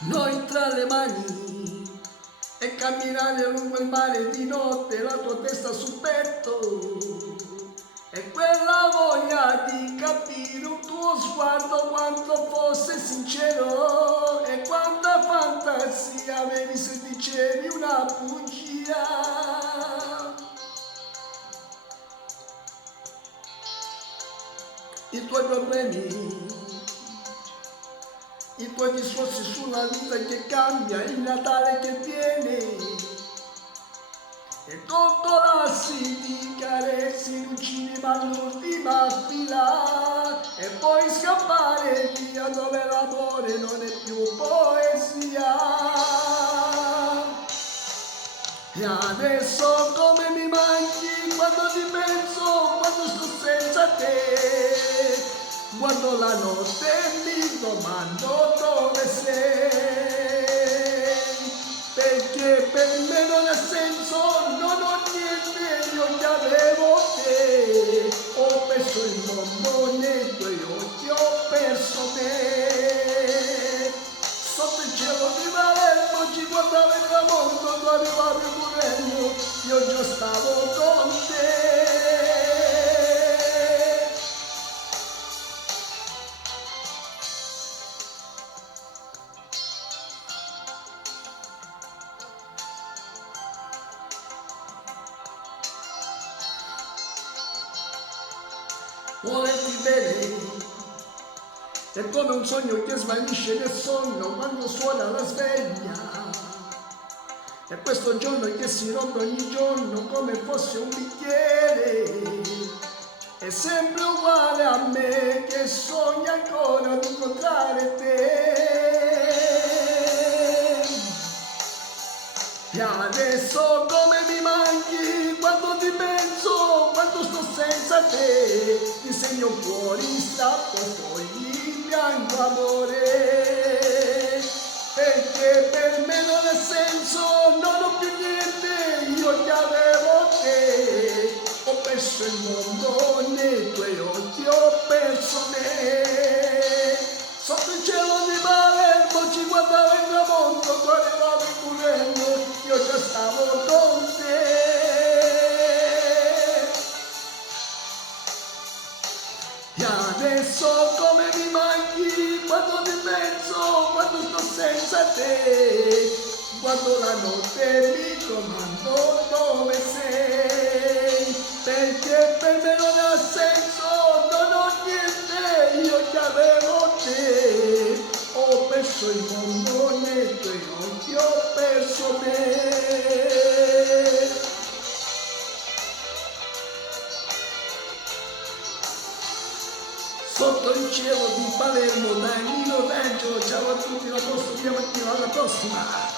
noi tra le mani e camminare lungo il mare di notte, la tua testa sul petto e quella voglia di capire un tuo sguardo quanto fosse sincero e quanta fantasia avevi se dicevi una bugia. I tuoi problemi, i tuoi discorsi sulla vita che cambia, il Natale che viene e coccolarsi di carezze in un cinema all'ultima fila e poi scappare via dove l'amore non è più poesia. E adesso come mi manchi quando ti penso, quando sto senza te, quando la notte mi domando dove sei, perché per me non ha senso, non ho niente, io che avevo te, ho perso il mondo nei tuoi occhi, ho perso me. Sotto il cielo di Palermo ci guardava il tramonto, tu arrivavi correndo, io già stavo con te. Volerti bene è come un sogno che svanisce nel sonno quando suona la sveglia. E questo giorno che si rompe ogni giorno come fosse un bicchiere. È sempre uguale a me che sogna ancora di incontrare te. E adesso come mi manchi quando ti penso, quando sto senza te, ti segno fuori, strappo fogli, bianco amore, perché per me non ha senso, non ho più niente, io che avevo te, ho perso il mondo nei tuoi occhi, ho perso me. Sotto il cielo di Palermo ci guardava il tramonto, tu arrivavi correndo, io già stavo con te. E adesso come mi manchi quando ti penso, quando sto senza te, quando la notte mi domando dove sei, perché per me non ha senso, non ho niente, io che avevo te, ho perso il mondo nei tuoi occhi, ho perso me. Sotto il cielo di Palermo, dai Nino Reggio, ciao a tutti, la prossima mattina, alla prossima!